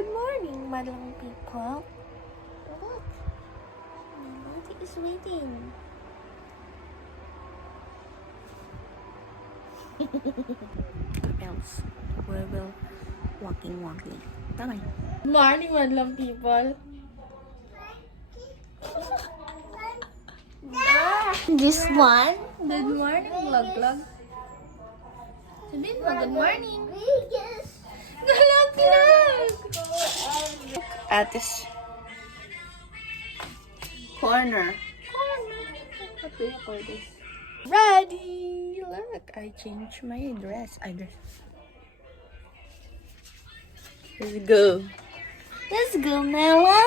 Good morning, madlang people. Look, Melody is waiting. Else, we will walking. Bye. Good morning, madlang people. This one. Good morning, vlog. Sabihin mo, good morning. Galak. At this corner. What do you call this? Ready! Look, I changed my dress. Let's go. Let's go, Nella.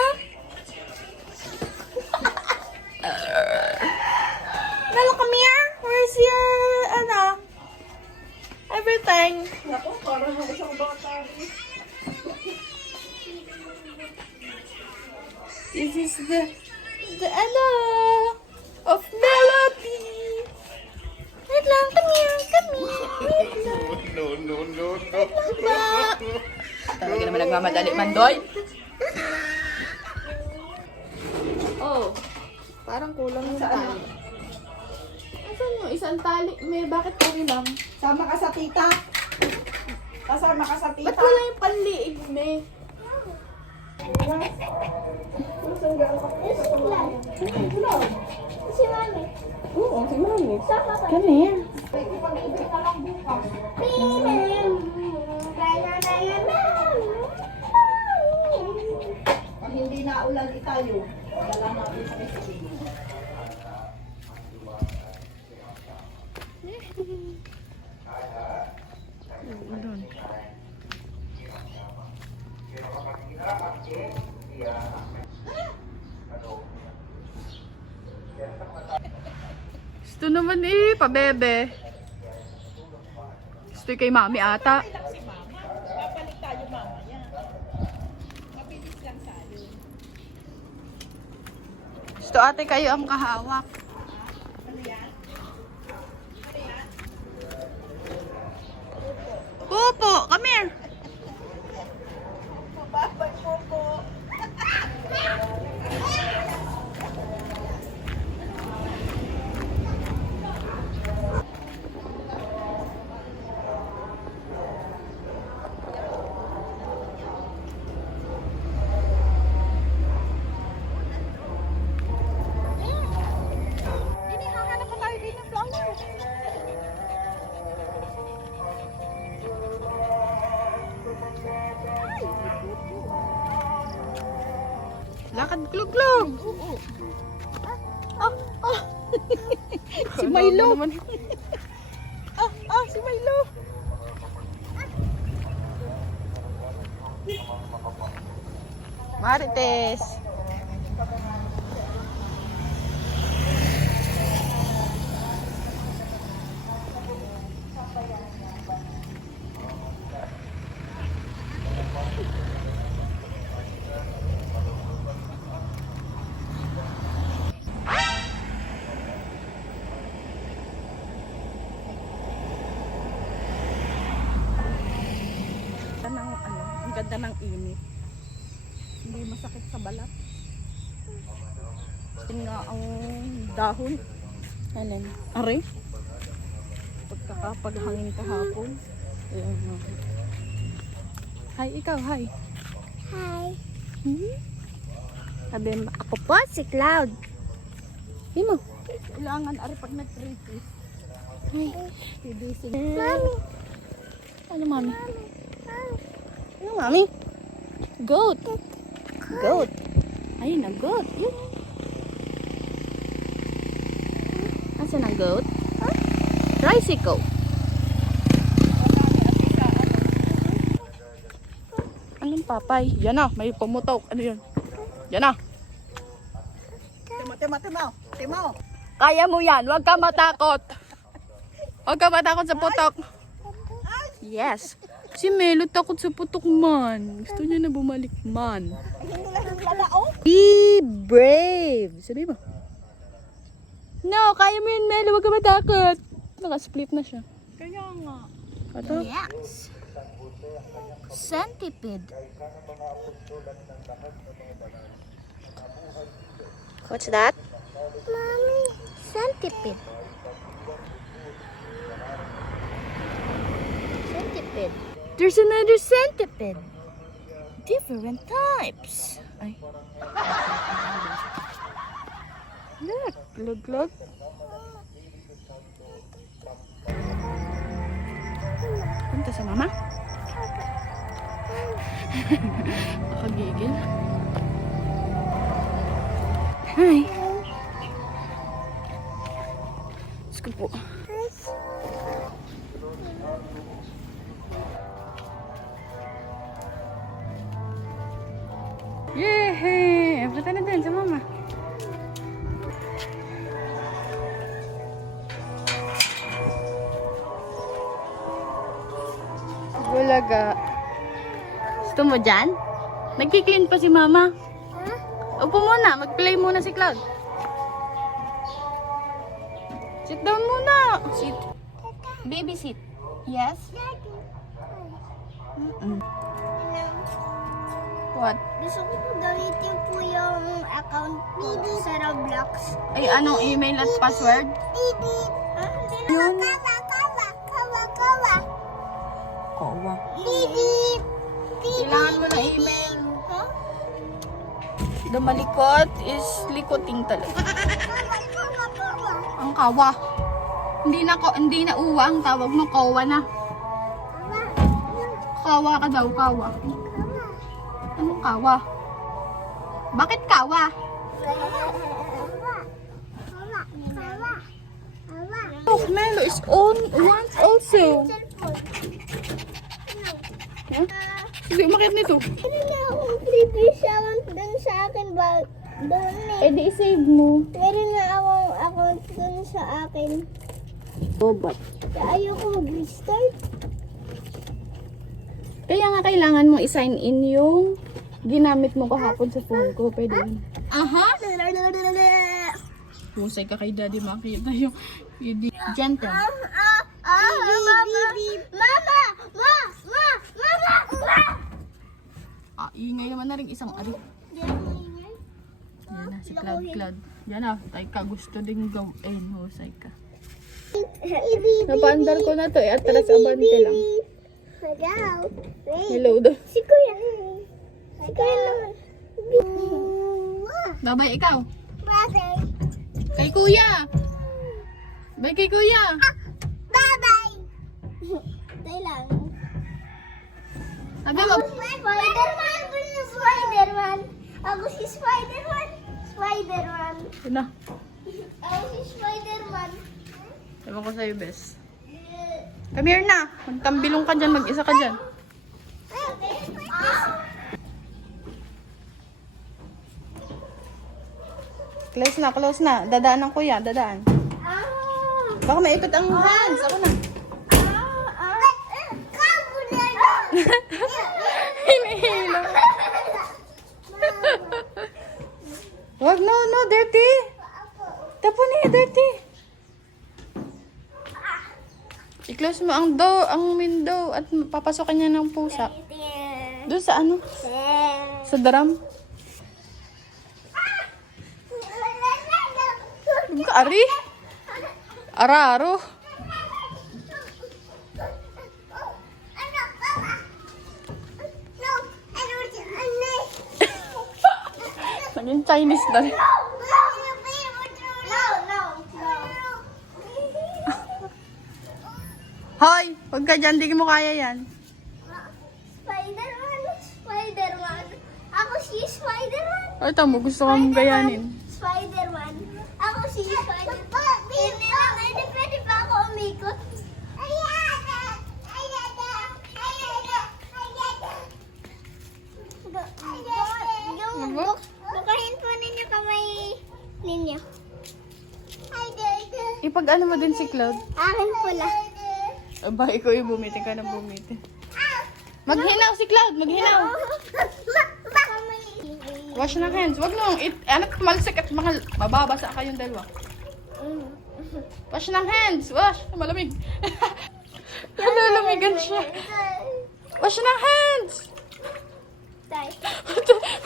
Nella, come here. Where's your, everything? This is the of Melody. Wait lang, come here. Wait lang. No. Talaga naman nagmamadali man, Doy. Oh, parang kulang yung tali. Asan yung isang tali? Bakit kami lang? Sama ka sa tita. Kasama ka sa tita. Ba't wala yung panliig, me? Si Mami. Oo, si Mami. Sama ka. Come here. Pag-ibig ka lang bukas. Pag hindi na ulan tayo, dala natin sa kasi. Gusto naman pabebe. Gusto kay mami ata. Papalit tayo mamaya. Mabilis lang tayo. Gusto ate kayo ang kahawak. Pupo, come here. Babay po po. Hinihahanap pa tayo din ng flowers. Lakad glug-glug. Si Milo. Naman. Si Milo. Marites. Ang ganda ng init. Hindi masakit sa balat. Tingnan ang dahon. Alin? Are? Pagkakapaghangin kahapon. Ayan. Hi, ikaw, hi. Hi. Sabi mo, Ako po, si Cloud. di mo. Kailangan are pag nag-crisis. Pibisig. Mami. Ano, mami? Ano, mami? Goat. Goat. Ayun na, goat. Yun. Asan ang goat? Tricycle. Anong papay? Yan na, may pumutok. Ano yun? Yan na. Timo. Kaya mo yan. Huwag ka matakot. Huwag ka matakot sa putok. Yes. Si Melo takot sa putok man. Gusto niya na bumalik man. Hindi lang ang lalao. Be brave. Sabi mo. No, kaya mo yun, Melo. Huwag ka matakot. Naka-split na siya. Kaya nga. Ito. Yes. Centipede. What's that? Mommy, centipede. Centipede. There's another centipede. Different types. Ay. Look. Punta sa mama. Nakagigil. Hi. Let's go po. Yay! Punta na din sa mama. Bulaga. Gusto mo dyan? Nagki-clean pa si mama. Upo muna. Mag-play muna si Cloud. Sit down muna. Sit. Baby sit. Yes? What? Gusto ko po gamitin po yung account po sa Roblox. Ay, anong email at password? Yun. Kawa. Kailangan mo na email. The malikot is likoting talaga. Ang kawa. Hindi na uwa ang tawag mo, kawa na. Kawa ka daw, kawa. Anong kawa? Bakit kawa? Look, Melo is on once also. Huh? Hindi umakit nito. Kanina akong previous account dun sa akin ba? Doon eh. Eh di i-save mo. Meron na akong account dun sa akin. Robot. Kaya ayoko mag-restart. Kaya nga kailangan mo i-sign in yung ginamit mo kahapon sa phone ko. Pwede yun. Aha! Husay ka kay Daddy makita yung gentle. Ah, ingay naman na rin isang ari. Yan na, si Cloud. Yan na, tayo ka gusto ding gawin. Husay ka. Napaandar ko na to eh. Atras abante lang. Hello. Hello daw. Si Kuya. Si Kuya naman. Babay ikaw. Bye-bye. Kay Kuya. Bye kay Kuya. Bye-bye. Tayo lang. Sabi mo. Spider-Man. Spider-Man. Ako si Spider-Man. Spider-Man. Yun na. Ako si Spider-Man. Ewan ko sa'yo, bes. Come here na. Magtambilong ka dyan. Mag-isa ka dyan. Close na. Dadaan ng kuya. Dadaan. Baka maikot ang hands. Ako na. Hinihilo. Wag, no. Dirty. Tapon eh, dirty. I-close mo ang window at papasokin niya ng pusa. Doon sa ano? Sa drum. Ari? Araro. Naging Chinese na rin. Hoy! Huwag ka dyan, di mo kaya yan. Spider-Man. Ako si Spider-Man. Ay, tamo, gusto kang gayanin. Spider-Man. Ako si Spider-Man. Pwede pa ako umikot. Bukahin po ninyo kamay ninyo. Ipag ano mo din si Cloud? Akin pula. Aba, ikaw yung bumitin ka ng bumitin. Maghinaw si Cloud, maghinaw. Wash ng hands. Wag nung, anak, malsik at mababasa kayong dalawa. Wash ng hands, wash. Malamig. Nalulamigan siya. Wash ng hands!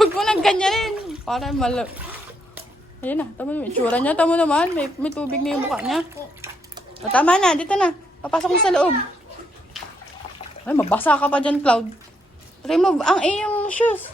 Huwag mo nang ganyanin. Para Ayan na, tama naman. Itsura niya, tama naman. May tubig na yung mukha niya. O, tama na, dito na. Papasok mo sa loob. Ay, mabasa ka pa dyan, Cloud. Remove ang iyong shoes.